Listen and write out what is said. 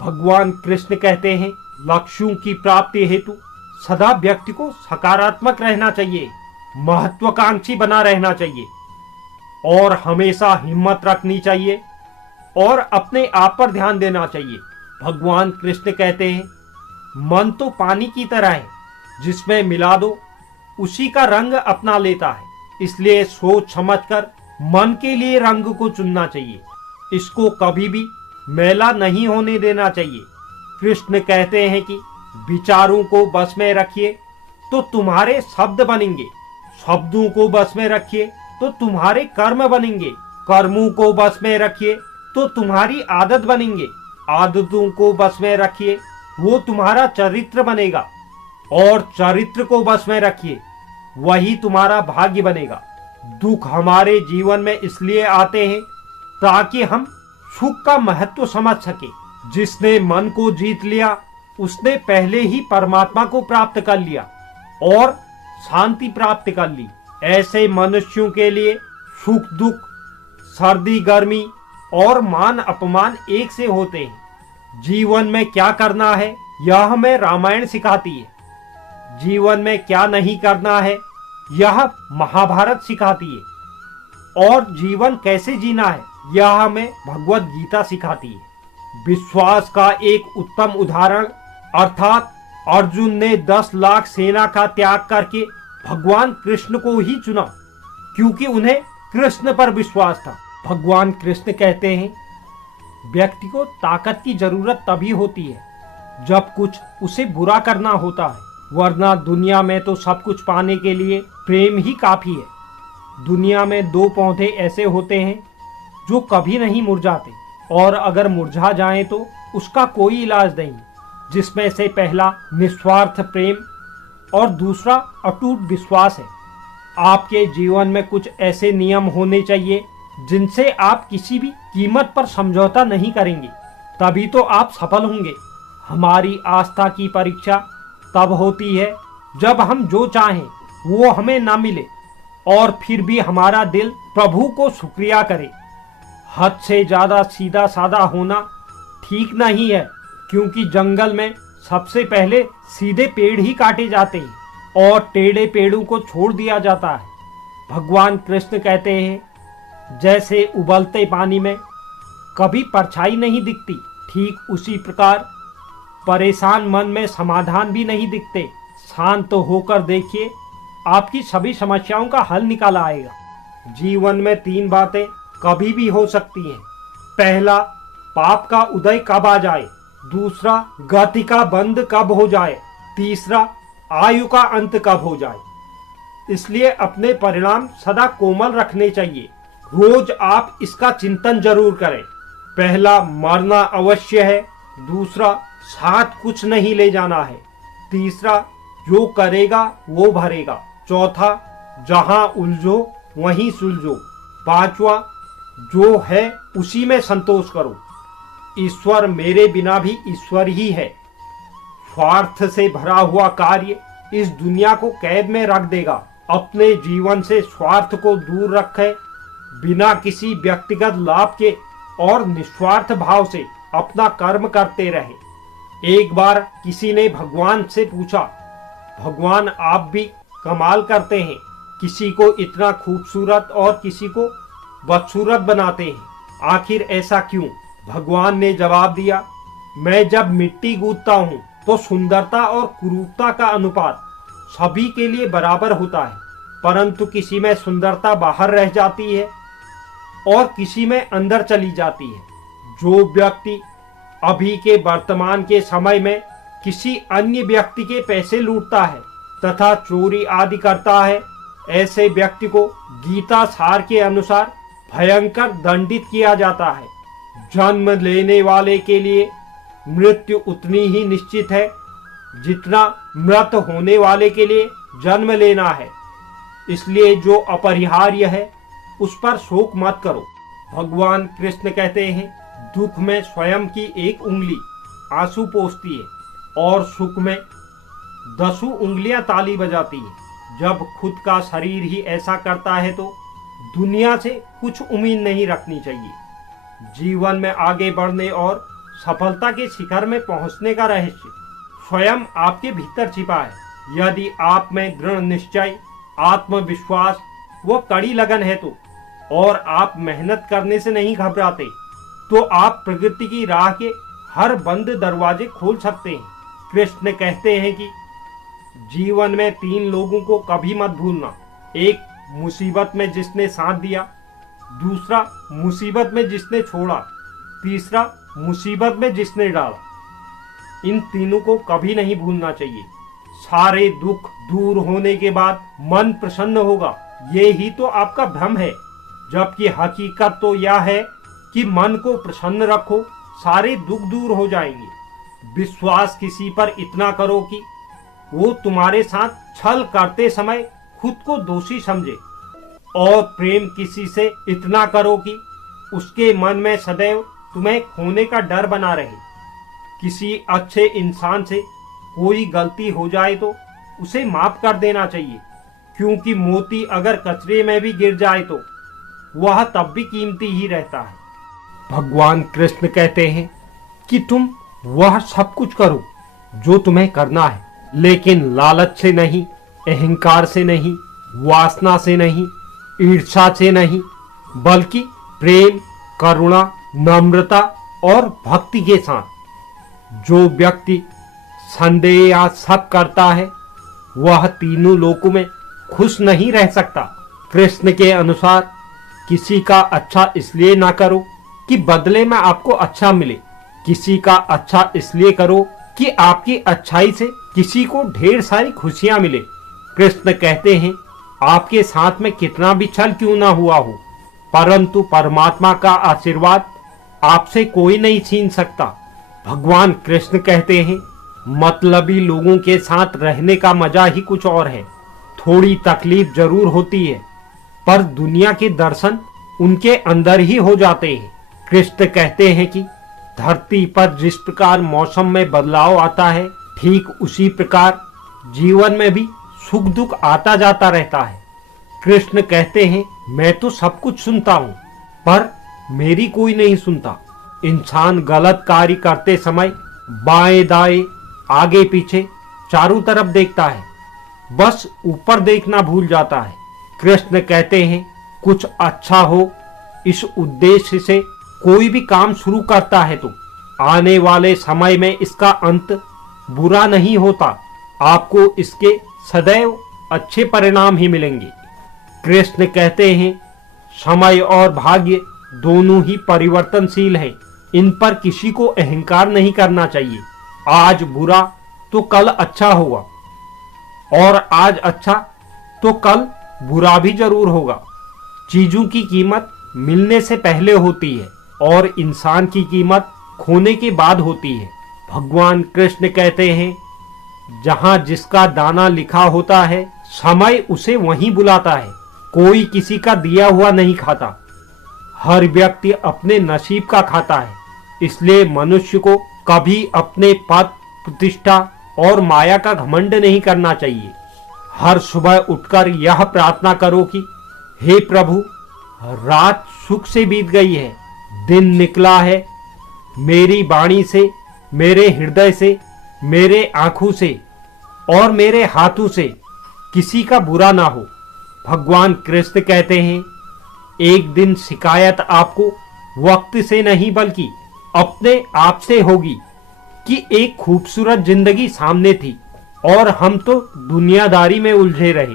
भगवान कृष्ण कहते हैं, लक्ष्यों की प्राप्ति हेतु सदा व्यक्ति को सकारात्मक रहना चाहिए, महत्वाकांक्षी बना रहना चाहिए और हमेशा हिम्मत रखनी चाहिए और अपने आप पर ध्यान देना चाहिए। भगवान कृष्ण कहते हैं, मन तो पानी की तरह है, जिसमें मिला दो उसी का रंग अपना लेता है। इसलिए सोच समझकर मन के लिए रंग को चुनना चाहिए, इसको कभी भी मैला नहीं होने देना चाहिए। कृष्ण कहते हैं कि विचारों को बस में रखिए तो तुम्हारे शब्द बनेंगे, शब्दों को बस में रखिए तो तुम्हारे कर्म बनेंगे, कर्मों को बस में रखिए तो तुम्हारी आदत बनेंगे, आदतों को बस में रखिए वो तुम्हारा चरित्र बनेगा और चरित्र को बस में रखिए वही तुम्हारा भाग्य बनेगा। दुख हमारे जीवन में इसलिए आते हैं ताकि हम सुख का महत्व समझ सके। जिसने मन को जीत लिया उसने पहले ही परमात्मा को प्राप्त कर लिया और शांति प्राप्त कर ली। ऐसे मनुष्यों के लिए सुख दुख, सर्दी गर्मी और मान अपमान एक से होते हैं। जीवन में क्या करना है यह हमें रामायण सिखाती है, जीवन में क्या नहीं करना है यह महाभारत सिखाती है और जीवन कैसे जीना है यह हमें भगवत गीता सिखाती है। विश्वास का एक उत्तम उदाहरण अर्थात अर्जुन ने 10 लाख सेना का त्याग करके भगवान कृष्ण को ही चुना क्योंकि उन्हें कृष्ण पर विश्वास था। भगवान कृष्ण कहते हैं, व्यक्ति को ताकत की जरूरत तभी होती है जब कुछ उसे बुरा करना होता है, वरना दुनिया में तो सब कुछ पाने के लिए प्रेम ही काफी है। दुनिया में 2 पौधे ऐसे होते हैं जो कभी नहीं मुरझाते और अगर मुरझा जाएं तो उसका कोई इलाज नहीं, जिसमें से पहला निस्वार्थ प्रेम और दूसरा अटूट विश्वास है। आपके जीवन में कुछ ऐसे नियम होने चाहिए जिनसे आप किसी भी कीमत पर समझौता नहीं करेंगे, तभी तो आप सफल होंगे। हमारी आस्था की परीक्षा तब होती है जब हम जो चाहें वो हमें ना मिले और फिर भी हमारा दिल प्रभु को शुक्रिया करे। हद से ज्यादा सीधा साधा होना ठीक नहीं है क्योंकि जंगल में सबसे पहले सीधे पेड़ ही काटे जाते हैं और टेढ़े पेड़ों को छोड़ दिया जाता है। भगवान कृष्ण कहते हैं, जैसे उबलते पानी में कभी परछाई नहीं दिखती, ठीक उसी प्रकार परेशान मन में समाधान भी नहीं दिखते। शांत होकर देखिए, आपकी सभी समस्याओं का हल निकाल आएगा। जीवन में 3 बातें कभी भी हो सकती हैं। पहला, पाप का उदय कब आ जाए, दूसरा, गति का बंद कब हो जाए, तीसरा, आयु का अंत कब हो जाए। इसलिए अपने परिणाम सदा कोमल रखने चाहिए। रोज आप इसका चिंतन जरूर करें। पहला, मरना अवश्य है, दूसरा, साथ कुछ नहीं ले जाना है, तीसरा, जो करेगा वो भरेगा, चौथा, जहां उलझो वहीं सुलझो, पांचवा, जो है उसी में संतोष करो। ईश्वर मेरे बिना भी ईश्वर ही है। स्वार्थ से भरा हुआ कार्य इस दुनिया को कैद में रख देगा। अपने जीवन से स्वार्थ को दूर रखें, बिना किसी व्यक्तिगत लाभ के और निस्वार्थ भाव से अपना कर्म करते रहे। एक बार किसी ने भगवान से पूछा, भगवान आप भी कमाल करते हैं, किसी को इतना खूबसूरत और किसी को बदसूरत बनाते हैं, आखिर ऐसा क्यों? भगवान ने जवाब दिया, मैं जब मिट्टी गूंथता हूँ तो सुंदरता और कुरूपता का अनुपात सभी के लिए बराबर होता है, परंतु किसी में सुंदरता बाहर रह जाती है और किसी में अंदर चली जाती है। जो व्यक्ति अभी के वर्तमान के समय में किसी अन्य व्यक्ति के पैसे लूटता है तथा चोरी आदि करता है, ऐसे व्यक्ति को गीता सार के अनुसार भयंकर दंडित किया जाता है। जन्म लेने वाले के लिए मृत्यु उतनी ही निश्चित है जितना मृत होने वाले के लिए जन्म लेना है। इसलिए जो अपरिहार्य है उस पर शोक मत करो। भगवान कृष्ण कहते हैं, दुख में स्वयं की एक उंगली आंसू पोंछती है और सुख में 10 उंगलियां ताली बजाती है। जब खुद का शरीर ही ऐसा करता है तो दुनिया से कुछ उम्मीद नहीं रखनी चाहिए। जीवन में आगे बढ़ने और सफलता के शिखर में पहुंचने का रहस्य स्वयं आपके भीतर छिपा है। यदि आप में दृढ़ निश्चय, आत्मविश्वास व कड़ी लगन है तो, और आप मेहनत करने से नहीं घबराते, तो आप प्रगति की राह के हर बंद दरवाजे खोल सकते हैं। कृष्ण कहते हैं कि जीवन में 3 लोगों को कभी मत भूलना। एक, मुसीबत में जिसने साथ दिया, दूसरा मुसीबत में जिसने छोड़ा, तीसरा मुसीबत में जिसने डाला। इन तीनों को कभी नहीं भूलना चाहिए। सारे दुख दूर होने के बाद मन प्रसन्न होगा, ये ही तो आपका भ्रम है। जबकि हकीकत तो यह है कि मन को प्रसन्न रखो, सारे दुख दूर हो जाएंगे। विश्वास किसी पर इतना करो कि वो तुम्हारे साथ छल करते समय खुद को दोषी समझे, और प्रेम किसी से इतना करो कि उसके मन में सदैव तुम्हें खोने का डर बना रहे। किसी अच्छे इंसान से कोई गलती हो जाए तो उसे माफ कर देना चाहिए, क्योंकि मोती अगर कचरे में भी गिर जाए तो वह तब भी कीमती ही रहता है। भगवान कृष्ण कहते हैं कि तुम वह सब कुछ करो जो तुम्हें करना है, लेकिन लालच से नहीं, अहंकार से नहीं, वासना से नहीं, ईर्ष्या से नहीं, बल्कि प्रेम, करुणा, नम्रता और भक्ति के साथ। जो व्यक्ति संदेह या शक करता है वह तीनों लोकों में खुश नहीं रह सकता। कृष्ण के अनुसार किसी का अच्छा इसलिए ना करो कि बदले में आपको अच्छा मिले, किसी का अच्छा इसलिए करो कि आपकी अच्छाई से किसी को ढेर सारी खुशियां मिले। कृष्ण कहते हैं आपके साथ में कितना भी छल क्यों ना हुआ हो, परंतु परमात्मा का आशीर्वाद आपसे कोई नहीं छीन सकता। भगवान कृष्ण कहते हैं मतलबी लोगों के साथ रहने का मजा ही कुछ और है। थोड़ी तकलीफ जरूर होती है, पर दुनिया के दर्शन उनके अंदर ही हो जाते हैं। कृष्ण कहते हैं कि धरती पर जिस प्रकार मौसम में बदलाव आता है, ठीक उसी प्रकार जीवन में भी सुख दुख आता जाता रहता है। कृष्ण कहते हैं मैं तो सब कुछ सुनता हूँ, पर मेरी कोई नहीं सुनता। इंसान गलत कार्य करते समय बाएं दाएं, आगे पीछे, चारों तरफ देखता है, बस ऊपर देखना भूल जाता है। कृष्ण कहते हैं कुछ अच्छा हो, इस उद्देश्य से कोई भी काम शुरू करता है तो आने वाले समय में इसका अंत बुरा नहीं होता, आपको इसके सदैव अच्छे परिणाम ही मिलेंगे। कृष्ण कहते हैं समय और भाग्य दोनों ही परिवर्तनशील हैं, इन पर किसी को अहंकार नहीं करना चाहिए। आज बुरा तो कल अच्छा होगा, और आज अच्छा तो कल बुरा भी जरूर होगा। चीजों की कीमत मिलने से पहले होती है और इंसान की कीमत खोने के बाद होती है। भगवान कृष्ण कहते हैं जहां जिसका दाना लिखा होता है समय उसे वहीं बुलाता है। कोई किसी का दिया हुआ नहीं खाता, हर व्यक्ति अपने नसीब का खाता है। इसलिए मनुष्य को कभी अपने पद, प्रतिष्ठा और माया का घमंड नहीं करना चाहिए। हर सुबह उठकर यह प्रार्थना करो कि हे प्रभु, रात सुख से बीत गई है, दिन निकला है, मेरी वाणी से, मेरे हृदय से, मेरे आंखों से और मेरे हाथों से किसी का बुरा ना हो। भगवान कृष्ण कहते हैं एक दिन शिकायत आपको वक्त से नहीं बल्कि अपने आप से होगी कि एक खूबसूरत जिंदगी सामने थी और हम तो दुनियादारी में उलझे रहे।